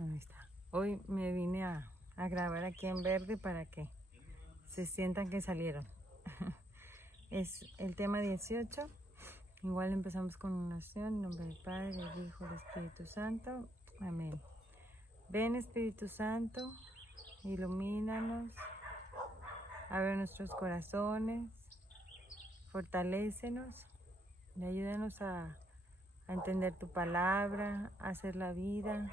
Ahí está. Hoy me vine a grabar aquí en verde para que se sientan que salieron. Es el tema 18. Igual empezamos con una oración. En nombre del Padre, del Hijo y del Espíritu Santo. Amén. Ven, Espíritu Santo, ilumínanos, abre nuestros corazones, fortalécenos y ayúdanos a entender tu palabra, a hacer la vida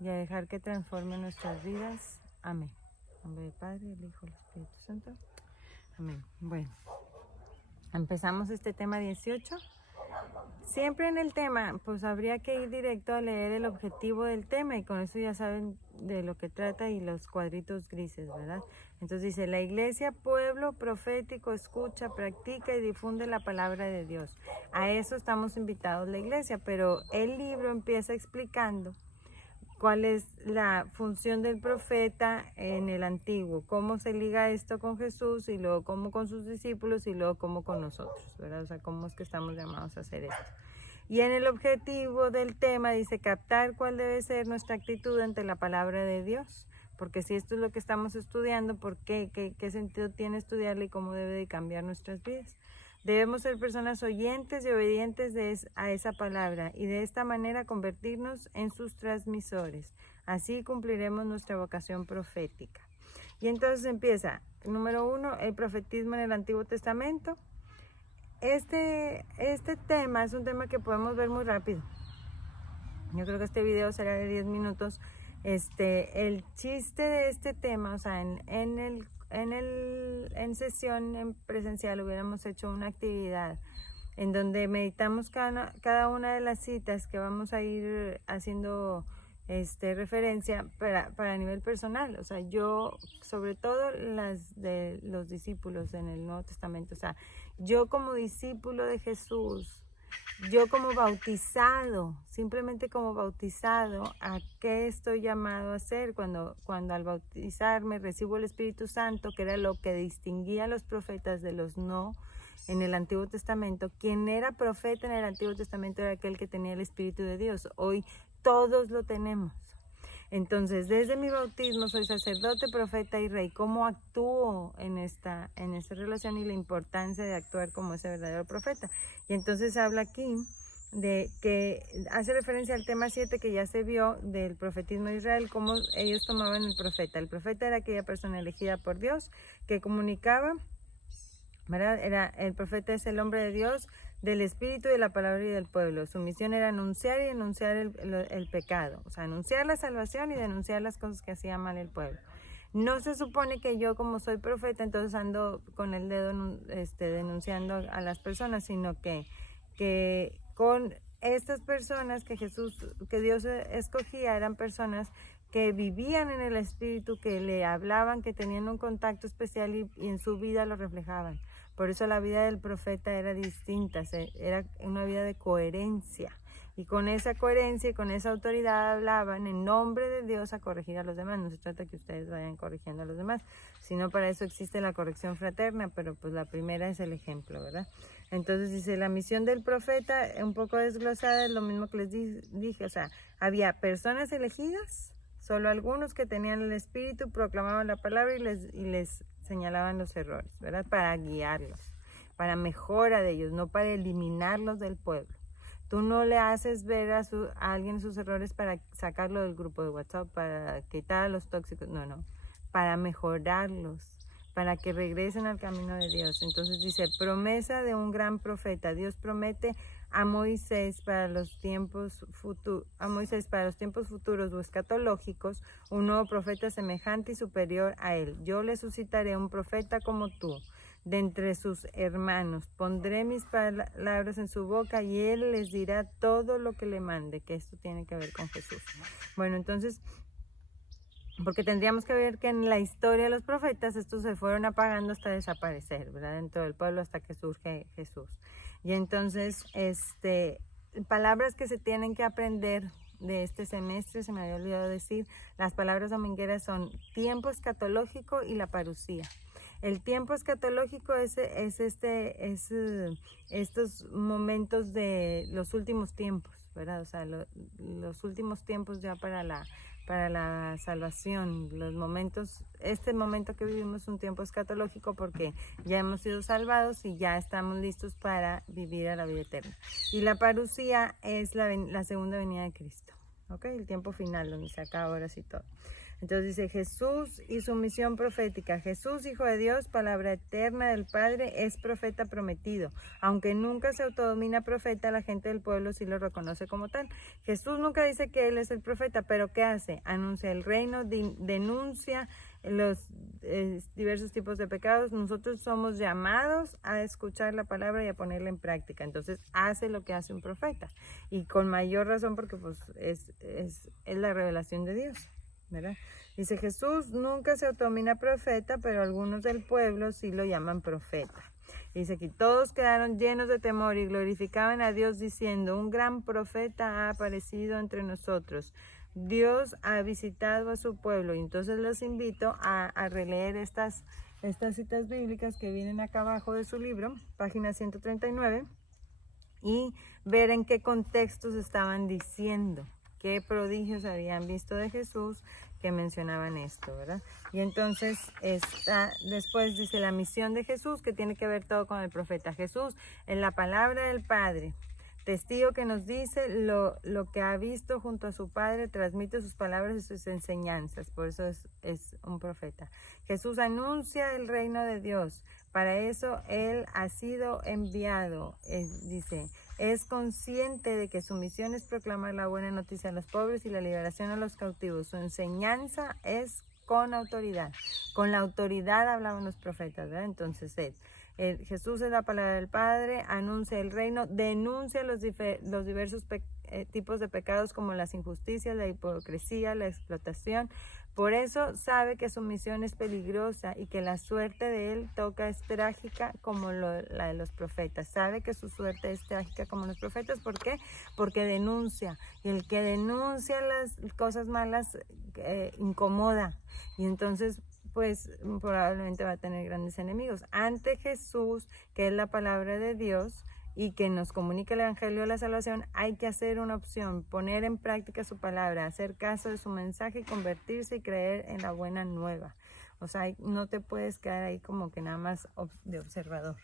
y a dejar que transforme nuestras vidas. Amén. En nombre del Padre, del Hijo y del Espíritu Santo. Amén. Bueno, empezamos este tema 18. Siempre en el tema, pues habría que ir directo a leer el objetivo del tema y con eso ya saben de lo que trata y los cuadritos grises, ¿verdad? Entonces dice, la iglesia, pueblo profético, escucha, practica y difunde la palabra de Dios. A eso estamos invitados la iglesia, pero el libro empieza explicando cuál es la función del profeta en el antiguo, cómo se liga esto con Jesús y luego cómo con sus discípulos y luego cómo con nosotros, ¿verdad? O sea, cómo es que estamos llamados a hacer esto. Y en el objetivo del tema dice captar cuál debe ser nuestra actitud ante la palabra de Dios, porque si esto es lo que estamos estudiando, ¿por qué? ¿Qué sentido tiene estudiarla y cómo debe de cambiar nuestras vidas? Debemos ser personas oyentes y obedientes a esa palabra y de esta manera convertirnos en sus transmisores. Así cumpliremos nuestra vocación profética. Y entonces empieza, número 1, el profetismo en el Antiguo Testamento. Este tema es un tema que podemos ver muy rápido. Yo creo que este video será de 10 minutos. El chiste de este tema, o sea, en sesión en presencial hubiéramos hecho una actividad en donde meditamos cada una de las citas que vamos a ir haciendo referencia para nivel personal. O sea, yo, sobre todo las de los discípulos en el Nuevo Testamento, o sea, yo como discípulo de Jesús, yo como bautizado, simplemente como bautizado, ¿a qué estoy llamado a hacer? Cuando al bautizarme recibo el Espíritu Santo, que era lo que distinguía a los profetas de los no en el Antiguo Testamento. Quien era profeta en el Antiguo Testamento era aquel que tenía el Espíritu de Dios. Hoy todos lo tenemos. Entonces, desde mi bautismo soy sacerdote, profeta y rey. ¿Cómo actúo en esta relación y la importancia de actuar como ese verdadero profeta? Y entonces habla aquí de que hace referencia al tema 7 que ya se vio del profetismo de Israel, cómo ellos tomaban el profeta. El profeta era aquella persona elegida por Dios que comunicaba, ¿verdad? El profeta es el hombre de Dios, del espíritu, de la palabra y del pueblo. Su misión era anunciar y denunciar el pecado, o sea, anunciar la salvación y denunciar las cosas que hacía mal el pueblo. No se supone que yo, como soy profeta, entonces ando con el dedo denunciando a las personas, sino que con estas personas que Dios escogía, eran personas que vivían en el espíritu, que le hablaban, que tenían un contacto especial y en su vida lo reflejaban. Por eso la vida del profeta era distinta, era una vida de coherencia. Y con esa coherencia y con esa autoridad hablaban en nombre de Dios a corregir a los demás. No se trata que ustedes vayan corrigiendo a los demás, sino para eso existe la corrección fraterna, pero pues la primera es el ejemplo, ¿verdad? Entonces dice, la misión del profeta, un poco desglosada, es lo mismo que les dije, o sea, había personas elegidas, solo algunos que tenían el espíritu proclamaban la palabra y les señalaban los errores, ¿verdad? Para guiarlos, para mejora de ellos, no para eliminarlos del pueblo. Tú no le haces ver a alguien sus errores para sacarlo del grupo de WhatsApp, para quitar a los tóxicos, no, para mejorarlos, para que regresen al camino de Dios. Entonces dice, promesa de un gran profeta. Dios promete a Moisés para los tiempos futuros o escatológicos, un nuevo profeta semejante y superior a él. Yo le suscitaré un profeta como tú, de entre sus hermanos. Pondré mis palabras en su boca y él les dirá todo lo que le mande, que esto tiene que ver con Jesús. Bueno, entonces, porque tendríamos que ver que en la historia de los profetas estos se fueron apagando hasta desaparecer, ¿verdad? Dentro del pueblo hasta que surge Jesús. Y entonces, palabras que se tienen que aprender de este semestre, se me había olvidado decir, las palabras domingueras son tiempo escatológico y la parusía. El tiempo escatológico es estos momentos de los últimos tiempos, ¿verdad? O sea, los últimos tiempos ya para la salvación, los momentos, este momento que vivimos es un tiempo escatológico porque ya hemos sido salvados y ya estamos listos para vivir a la vida eterna. Y la parusía es la segunda venida de Cristo, ¿ok? El tiempo final donde se acaba ahora sí todo. Entonces dice Jesús y su misión profética. Jesús, Hijo de Dios, palabra eterna del Padre, es profeta prometido. Aunque nunca se autodomina profeta, la gente del pueblo sí lo reconoce como tal. Jesús nunca dice que Él es el profeta, pero ¿qué hace? Anuncia el reino, denuncia los diversos tipos de pecados. Nosotros somos llamados a escuchar la palabra y a ponerla en práctica. Entonces hace lo que hace un profeta. Y con mayor razón porque pues, es la revelación de Dios, ¿verdad? Dice Jesús nunca se autonomina profeta, pero algunos del pueblo sí lo llaman profeta. Dice que todos quedaron llenos de temor y glorificaban a Dios diciendo: un gran profeta ha aparecido entre nosotros. Dios ha visitado a su pueblo. Y entonces los invito a releer estas citas bíblicas que vienen acá abajo de su libro, página 139, y ver en qué contextos estaban diciendo, qué prodigios habían visto de Jesús que mencionaban esto, ¿verdad? Y entonces después dice la misión de Jesús, que tiene que ver todo con el profeta. Jesús, en la palabra del Padre, testigo que nos dice lo que ha visto junto a su Padre, transmite sus palabras y sus enseñanzas, por eso es un profeta. Jesús anuncia el reino de Dios, para eso Él ha sido enviado, dice. Es consciente de que su misión es proclamar la buena noticia a los pobres y la liberación a los cautivos. Su enseñanza es con autoridad. Con la autoridad hablaban los profetas, ¿verdad? Entonces Jesús es la palabra del Padre, anuncia el reino, denuncia los diversos tipos de pecados como las injusticias, la hipocresía, la explotación. Por eso sabe que su misión es peligrosa y que la suerte de él es trágica como la de los profetas. Sabe que su suerte es trágica como los profetas. ¿Por qué? Porque denuncia. Y el que denuncia las cosas malas incomoda. Y entonces pues probablemente va a tener grandes enemigos. Ante Jesús, que es la palabra de Dios y que nos comunica el Evangelio de la Salvación, hay que hacer una opción, poner en práctica su palabra, hacer caso de su mensaje y convertirse y creer en la buena nueva. O sea, no te puedes quedar ahí como que nada más de observador,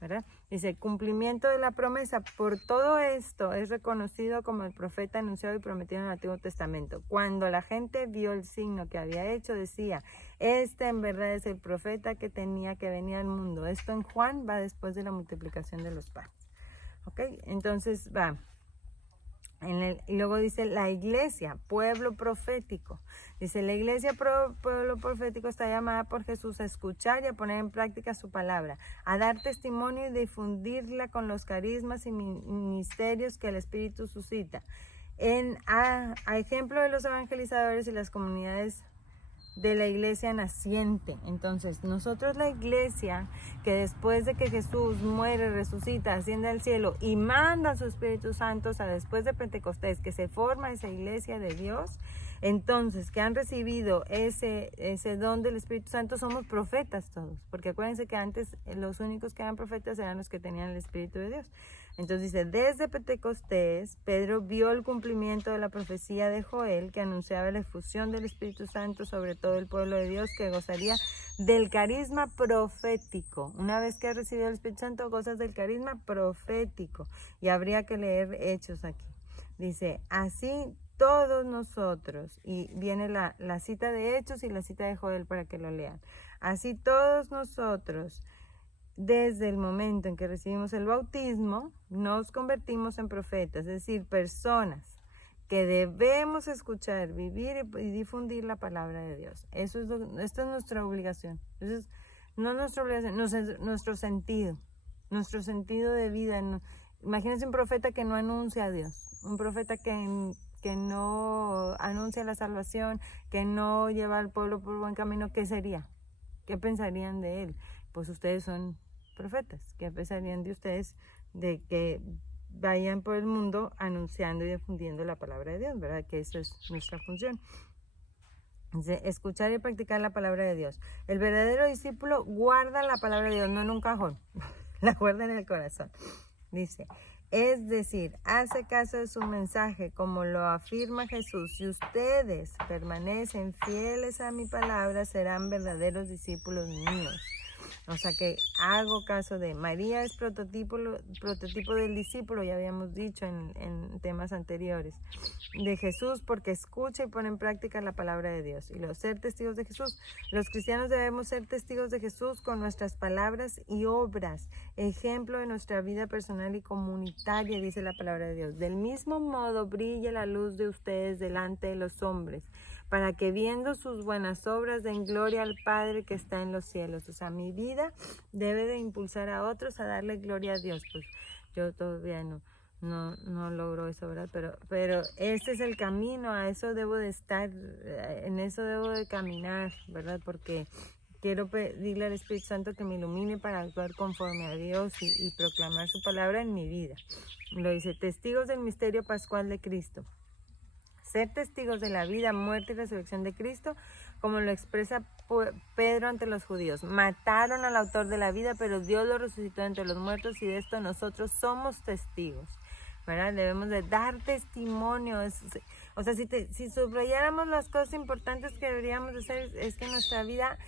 ¿verdad? Dice, cumplimiento de la promesa. Por todo esto es reconocido como el profeta anunciado y prometido en el Antiguo Testamento. Cuando la gente vio el signo que había hecho, decía: este en verdad es el profeta que tenía que venir al mundo. Esto en Juan va después de la multiplicación de los panes. ¿Ok? Entonces va. Y luego dice la iglesia, pueblo profético. Dice, la iglesia, pueblo profético, está llamada por Jesús a escuchar y a poner en práctica su palabra, a dar testimonio y difundirla con los carismas y ministerios que el Espíritu suscita. A ejemplo de los evangelizadores y las comunidades de la iglesia naciente. Entonces, nosotros la iglesia, que después de que Jesús muere, resucita, asciende al cielo y manda a su Espíritu Santo, o sea, después de Pentecostés, que se forma esa iglesia de Dios, entonces, que han recibido ese don del Espíritu Santo, somos profetas todos, porque acuérdense que antes los únicos que eran profetas eran los que tenían el Espíritu de Dios. Entonces dice, desde Pentecostés, Pedro vio el cumplimiento de la profecía de Joel, que anunciaba la efusión del Espíritu Santo sobre todo el pueblo de Dios, que gozaría del carisma profético. Una vez que ha recibido el Espíritu Santo, gozas del carisma profético. Y habría que leer Hechos aquí. Dice, así todos nosotros, y viene la cita de Hechos y la cita de Joel para que lo lean. Así todos nosotros, desde el momento en que recibimos el bautismo, nos convertimos en profetas, es decir, personas que debemos escuchar, vivir y difundir la palabra de Dios. Esta es nuestra obligación. Eso es, no nuestra obligación, nuestro sentido de vida. Imagínense un profeta que no anuncia a Dios, un profeta que no anuncia la salvación, que no lleva al pueblo por buen camino. ¿Qué sería? ¿Qué pensarían de él? Pues ustedes son profetas. ¿Qué pensarían de ustedes de que vayan por el mundo anunciando y difundiendo la palabra de Dios? ¿Verdad? Que eso es nuestra función. Escuchar y practicar la palabra de Dios. El verdadero discípulo guarda la palabra de Dios, no en un cajón, la guarda en el corazón. Dice, Es decir, hace caso de su mensaje, como lo afirma Jesús. Si ustedes permanecen fieles a mi palabra, serán verdaderos discípulos míos. O sea que hago caso de María, es prototipo del discípulo, ya habíamos dicho en temas anteriores, de Jesús, porque escucha y pone en práctica la palabra de Dios. Y los ser testigos de Jesús, los cristianos debemos ser testigos de Jesús con nuestras palabras y obras, ejemplo de nuestra vida personal y comunitaria, dice la palabra de Dios. Del mismo modo brilla la luz de ustedes delante de los hombres, para que viendo sus buenas obras den gloria al Padre que está en los cielos. O sea, mi vida debe de impulsar a otros a darle gloria a Dios. Pues yo todavía no logro eso, ¿verdad? Pero ese es el camino, a eso debo de estar, en eso debo de caminar, ¿verdad? Porque quiero pedirle al Espíritu Santo que me ilumine para actuar conforme a Dios y proclamar su palabra en mi vida. Lo dice, testigos del misterio pascual de Cristo. Ser testigos de la vida, muerte y resurrección de Cristo, como lo expresa Pedro ante los judíos. Mataron al autor de la vida, pero Dios lo resucitó entre los muertos y de esto nosotros somos testigos, ¿verdad? Debemos de dar testimonio. O sea, si subrayáramos las cosas importantes que deberíamos de hacer, es que nuestra vida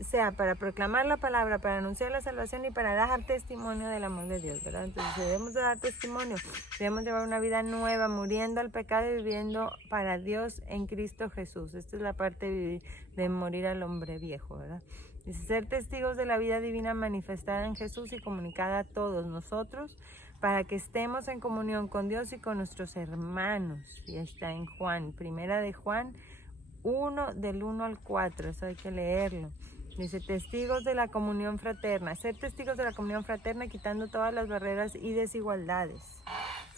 sea para proclamar la palabra, para anunciar la salvación y para dar testimonio del amor de Dios, ¿verdad? Entonces debemos de dar testimonio, debemos llevar una vida nueva, muriendo al pecado y viviendo para Dios en Cristo Jesús. Esta es la parte de morir al hombre viejo, ¿verdad? Dice, ser testigos de la vida divina manifestada en Jesús y comunicada a todos nosotros, para que estemos en comunión con Dios y con nuestros hermanos. Y está en Juan, primera de Juan 1, del 1 al 4, eso hay que leerlo. Dice, testigos de la comunión fraterna. Ser testigos de la comunión fraterna quitando todas las barreras y desigualdades.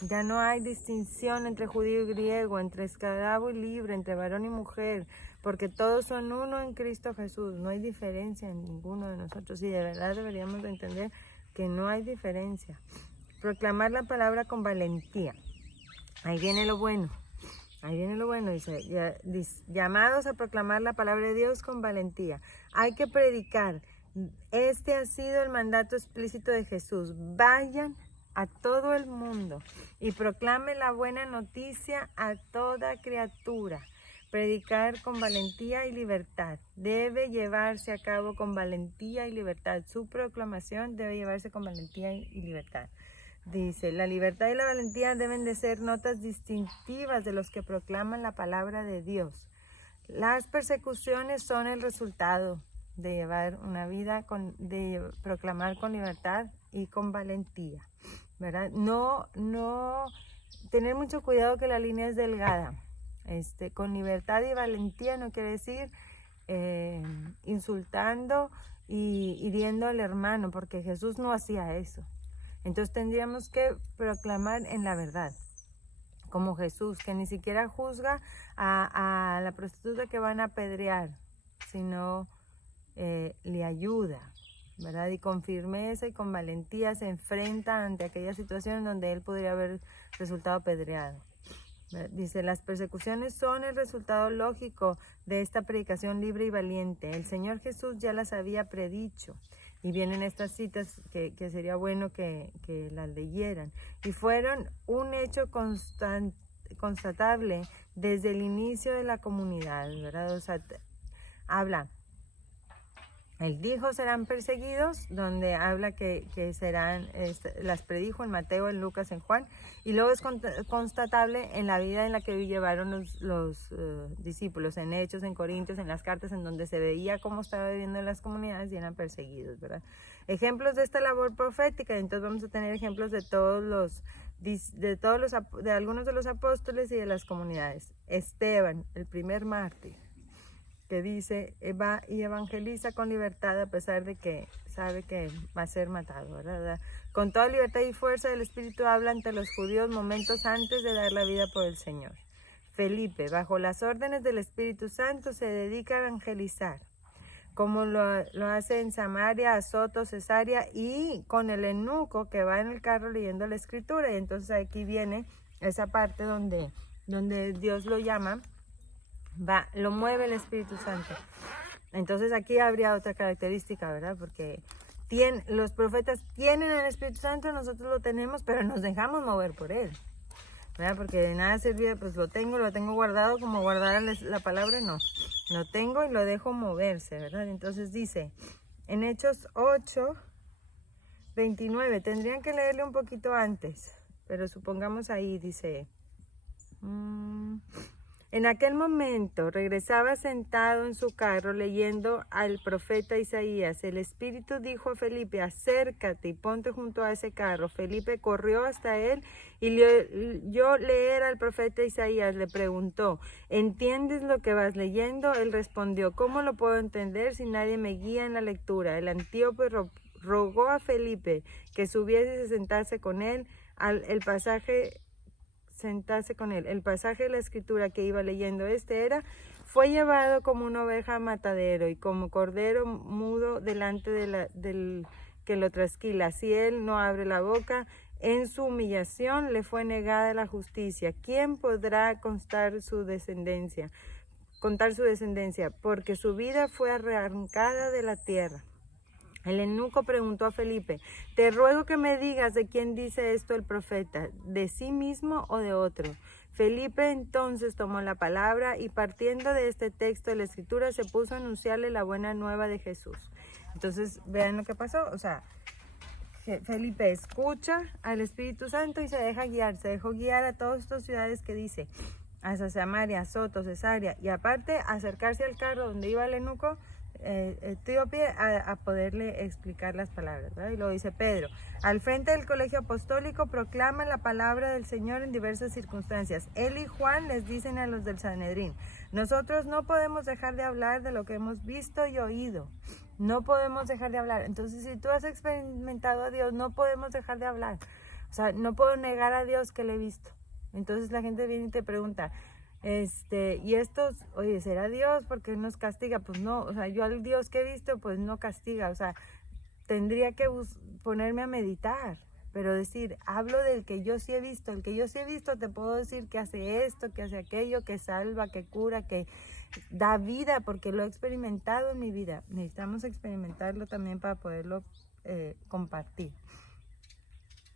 Ya no hay distinción entre judío y griego, entre esclavo y libre, entre varón y mujer, porque todos son uno en Cristo Jesús. No hay diferencia en ninguno de nosotros y de verdad deberíamos de entender que no hay diferencia. Proclamar la palabra con valentía. Ahí viene lo bueno. Ahí viene lo bueno, dice, llamados a proclamar la palabra de Dios con valentía. Hay que predicar. Este ha sido el mandato explícito de Jesús. Vayan a todo el mundo y proclamen la buena noticia a toda criatura. Predicar con valentía y libertad. Debe llevarse a cabo con valentía y libertad. Su proclamación debe llevarse con valentía y libertad. Dice, la libertad y la valentía deben de ser notas distintivas de los que proclaman la palabra de Dios. Las persecuciones son el resultado de llevar una vida, de proclamar con libertad y con valentía, ¿verdad? No, tener mucho cuidado que la línea es delgada. Con libertad y valentía no quiere decir insultando y hiriendo al hermano, porque Jesús no hacía eso. Entonces tendríamos que proclamar en la verdad, como Jesús, que ni siquiera juzga a la prostituta que van a apedrear, sino le ayuda, ¿verdad? Y con firmeza y con valentía se enfrenta ante aquella situación donde él podría haber resultado apedreado. Dice, las persecuciones son el resultado lógico de esta predicación libre y valiente. El Señor Jesús ya las había predicho. Y vienen estas citas que sería bueno que las leyeran. Y fueron un hecho constatable desde el inicio de la comunidad, ¿verdad? O sea, habla, él dijo serán perseguidos, donde habla que serán, las predijo en Mateo, en Lucas, en Juan, y luego es constatable en la vida en la que llevaron los discípulos, en Hechos, en Corintios, en las cartas, en donde se veía cómo estaba viviendo en las comunidades y eran perseguidos, ¿verdad? Ejemplos de esta labor profética, entonces vamos a tener ejemplos de algunos de los apóstoles y de las comunidades. Esteban, el primer mártir, que dice, va y evangeliza con libertad a pesar de que sabe que va a ser matado, ¿verdad? Con toda libertad y fuerza del Espíritu habla ante los judíos momentos antes de dar la vida por el Señor. Felipe, bajo las órdenes del Espíritu Santo, se dedica a evangelizar, como lo hace en Samaria, Azoto, Cesarea, y con el eunuco que va en el carro leyendo la Escritura. Y entonces aquí viene esa parte donde Dios lo llama, lo mueve el Espíritu Santo. Entonces aquí habría otra característica, ¿verdad? Porque los profetas tienen el Espíritu Santo, nosotros lo tenemos, pero nos dejamos mover por él, ¿verdad? Porque de nada sirve, pues lo tengo guardado, como guardar la palabra, no. Lo tengo y lo dejo moverse, ¿verdad? Entonces dice, en Hechos 8, 29, tendrían que leerle un poquito antes, pero supongamos ahí, dice... En aquel momento regresaba sentado en su carro leyendo al profeta Isaías. El Espíritu dijo a Felipe, acércate y ponte junto a ese carro. Felipe corrió hasta él y oyó leer al profeta Isaías. Le preguntó, ¿entiendes lo que vas leyendo? Él respondió, ¿cómo lo puedo entender si nadie me guía en la lectura? El antíope rogó a Felipe que subiese y se sentase con él. El pasaje de la escritura que iba leyendo fue llevado como una oveja a matadero y como cordero mudo delante del que lo trasquila. Si él no abre la boca, en su humillación le fue negada la justicia. ¿Quién podrá contar su descendencia? Porque su vida fue arrancada de la tierra. El eunuco preguntó a Felipe, te ruego que me digas de quién dice esto el profeta, ¿de sí mismo o de otro? Felipe entonces tomó la palabra y partiendo de este texto de la escritura se puso a anunciarle la buena nueva de Jesús. Entonces, vean lo que pasó, o sea, Felipe escucha al Espíritu Santo y se dejó guiar a todas estas ciudades que dice, hasta Samaria, Soto, Cesarea, y aparte acercarse al carro donde iba el eunuco, etíope, a poderle explicar las palabras, ¿verdad? Y luego dice Pedro, al frente del colegio apostólico proclama la palabra del Señor en diversas circunstancias. Él y Juan les dicen a los del Sanedrín, nosotros no podemos dejar de hablar de lo que hemos visto y oído, no podemos dejar de hablar. Entonces, si tú has experimentado a Dios, no podemos dejar de hablar, o sea, no puedo negar a Dios que le he visto. Entonces la gente viene y te pregunta, y estos, oye, ¿será Dios porque nos castiga? Pues no, o sea, yo al Dios que he visto, pues no castiga, o sea, tendría que ponerme a meditar, pero decir, hablo del que yo sí he visto, el que yo sí he visto te puedo decir que hace esto, que hace aquello, que salva, que cura, que da vida, porque lo he experimentado en mi vida. Necesitamos experimentarlo también para poderlo compartir.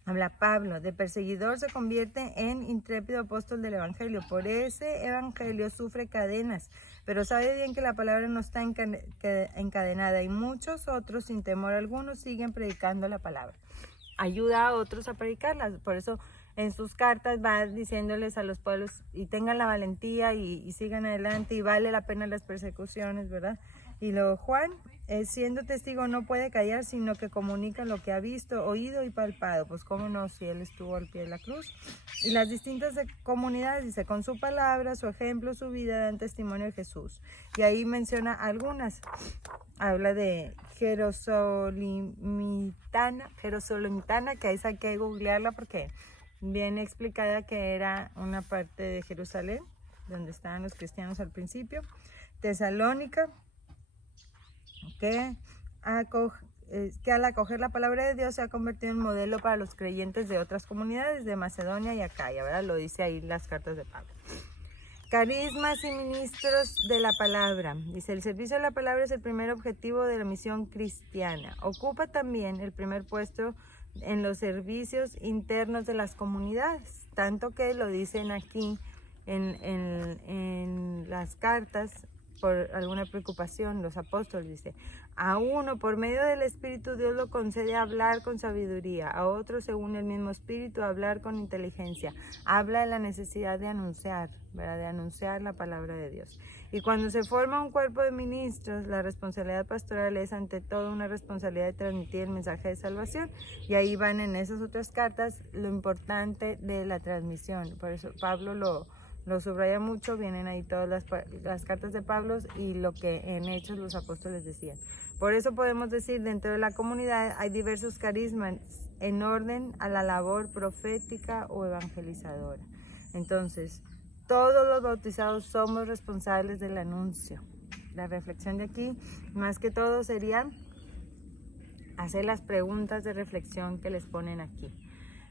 Habla Pablo, de perseguidor se convierte en intrépido apóstol del evangelio. Por ese evangelio sufre cadenas, pero sabe bien que la palabra no está encadenada y muchos otros sin temor alguno siguen predicando la palabra. Ayuda a otros a predicarla, por eso en sus cartas va diciéndoles a los pueblos y tengan la valentía y sigan adelante y vale la pena las persecuciones, ¿verdad? Y luego Juan, siendo testigo, no puede callar, sino que comunica lo que ha visto, oído y palpado. Pues cómo no, si él estuvo al pie de la cruz. Y las distintas comunidades, dice, con su palabra, su ejemplo, su vida, dan testimonio de Jesús. Y ahí menciona algunas. Habla de Jerosolimitana, que ahí hay que googlearla porque viene explicada que era una parte de Jerusalén, donde estaban los cristianos al principio. Tesalónica, que al acoger la palabra de Dios se ha convertido en modelo para los creyentes de otras comunidades de Macedonia y Acaya, ¿verdad? Lo dice ahí las cartas de Pablo. Carismas y ministros de la palabra. Dice, el servicio de la palabra es el primer objetivo de la misión cristiana. Ocupa también el primer puesto en los servicios internos de las comunidades, tanto que lo dicen aquí en las cartas. Por alguna preocupación, los apóstoles dice, a uno por medio del Espíritu Dios lo concede hablar con sabiduría, a otro según el mismo Espíritu hablar con inteligencia. Habla de la necesidad de anunciar, ¿verdad? De anunciar la palabra de Dios. Y cuando se forma un cuerpo de ministros, la responsabilidad pastoral es ante todo una responsabilidad de transmitir el mensaje de salvación. Y ahí van en esas otras cartas lo importante de la transmisión. Por eso Pablo lo subraya mucho, vienen ahí todas las cartas de Pablo y lo que en Hechos los apóstoles decían. Por eso podemos decir, dentro de la comunidad hay diversos carismas en orden a la labor profética o evangelizadora. Entonces, todos los bautizados somos responsables del anuncio. La reflexión de aquí, más que todo, sería hacer las preguntas de reflexión que les ponen aquí.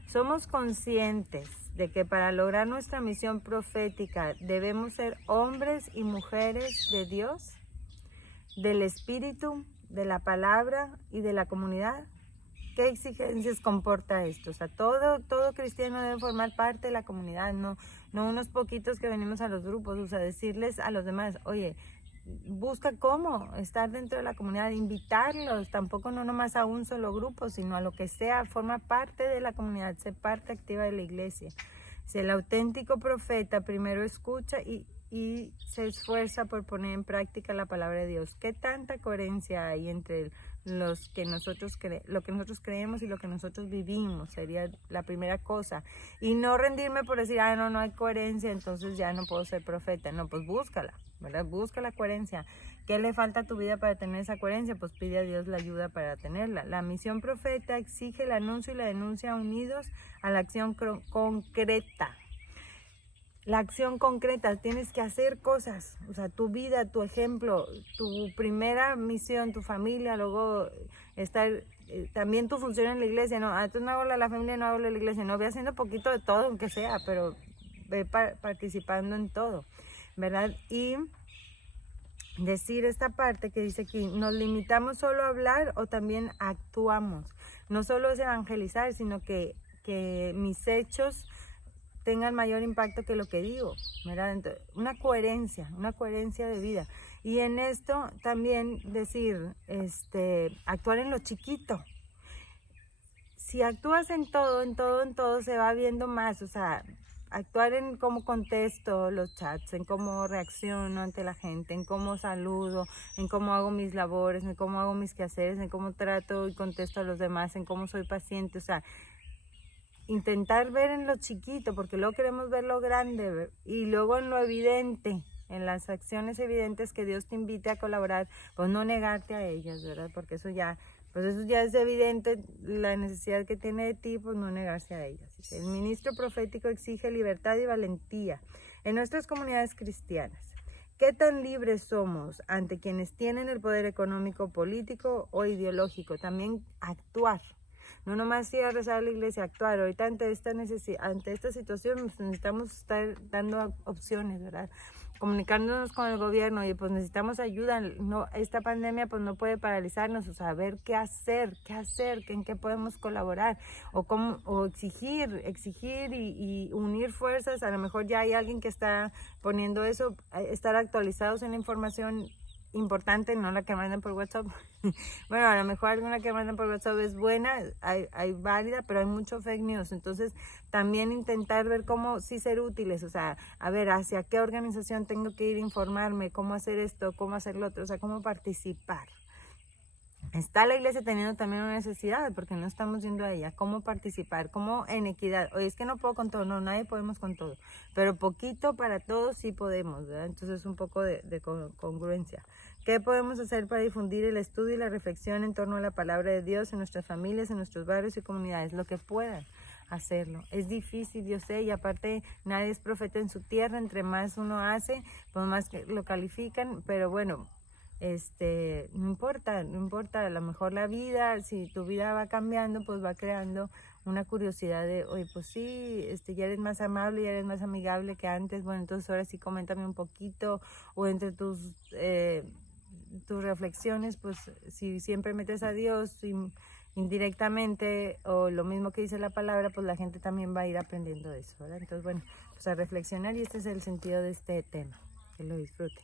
¿Somos conscientes de que para lograr nuestra misión profética debemos ser hombres y mujeres de Dios, del Espíritu, de la palabra y de la comunidad, ¿qué exigencias comporta esto? O sea, todo cristiano debe formar parte de la comunidad, no unos poquitos que venimos a los grupos, o sea, decirles a los demás, oye, busca cómo estar dentro de la comunidad, invitarlos, tampoco no nomás a un solo grupo, sino a lo que sea, forma parte de la comunidad, ser parte activa de la iglesia. Si el auténtico profeta primero escucha y se esfuerza por poner en práctica la palabra de Dios. ¿Qué tanta coherencia hay entre lo que nosotros creemos y lo que nosotros vivimos? Sería la primera cosa. Y no rendirme por decir, no hay coherencia, entonces ya no puedo ser profeta. No, pues búscala, ¿verdad? Busca la coherencia. ¿Qué le falta a tu vida para tener esa coherencia? Pues pide a Dios la ayuda para tenerla. La misión profeta exige el anuncio y la denuncia unidos a la acción concreta. La acción concreta, tienes que hacer cosas, o sea, tu vida, tu ejemplo, tu primera misión, tu familia, luego estar, también tu función en la iglesia, no, entonces no hago la familia, no hago la iglesia, no, voy haciendo poquito de todo, aunque sea, pero ve participando en todo, ¿verdad? Y decir esta parte que dice aquí, ¿nos limitamos solo a hablar o también actuamos? No solo es evangelizar, sino que mis hechos tengan mayor impacto que lo que digo, ¿verdad? Entonces, una coherencia de vida. Y en esto también decir, actuar en lo chiquito. Si actúas en todo, se va viendo más, o sea, actuar en cómo contesto los chats, en cómo reacciono ante la gente, en cómo saludo, en cómo hago mis labores, en cómo hago mis quehaceres, en cómo trato y contesto a los demás, en cómo soy paciente, o sea, intentar ver en lo chiquito, porque luego queremos ver lo grande y luego en lo evidente, en las acciones evidentes que Dios te invite a colaborar, pues no negarte a ellas, ¿verdad? Porque eso ya es evidente, la necesidad que tiene de ti, pues no negarse a ellas. El ministro profético exige libertad y valentía en nuestras comunidades cristianas. ¿Qué tan libres somos ante quienes tienen el poder económico, político o ideológico? También actuar. No nomás ir a rezar a la iglesia, actuar. Ahorita ante esta situación necesitamos estar dando opciones, ¿verdad? Comunicándonos con el gobierno y pues necesitamos ayuda. No, esta pandemia pues no puede paralizarnos, o sea, ver qué hacer, en qué podemos colaborar o exigir y unir fuerzas. A lo mejor ya hay alguien que está poniendo eso, estar actualizados en la información importante, no la que mandan por WhatsApp. Bueno, a lo mejor alguna que mandan por WhatsApp es buena, hay válida, pero hay mucho fake news. Entonces, también intentar ver cómo sí ser útiles, o sea, a ver, hacia qué organización tengo que ir a informarme, cómo hacer esto, cómo hacer lo otro, o sea, cómo participar. Está la iglesia teniendo también una necesidad, porque no estamos yendo a ella. ¿Cómo participar? ¿Cómo en equidad? Oye, es que no puedo con todo. No, nadie podemos con todo. Pero poquito para todos sí podemos, ¿verdad? Entonces un poco de congruencia. ¿Qué podemos hacer para difundir el estudio y la reflexión en torno a la palabra de Dios en nuestras familias, en nuestros barrios y comunidades? Lo que puedan hacerlo. Es difícil, yo sé, y aparte nadie es profeta en su tierra. Entre más uno hace, pues más lo califican, pero bueno, no importa, a lo mejor la vida, si tu vida va cambiando, pues va creando una curiosidad de, oye, pues sí, ya eres más amable, ya eres más amigable que antes, bueno, entonces ahora sí coméntame un poquito, o entre tus reflexiones, pues si siempre metes a Dios indirectamente, o lo mismo que dice la palabra, pues la gente también va a ir aprendiendo eso, ¿verdad? Entonces, bueno, pues a reflexionar, y este es el sentido de este tema, que lo disfruten.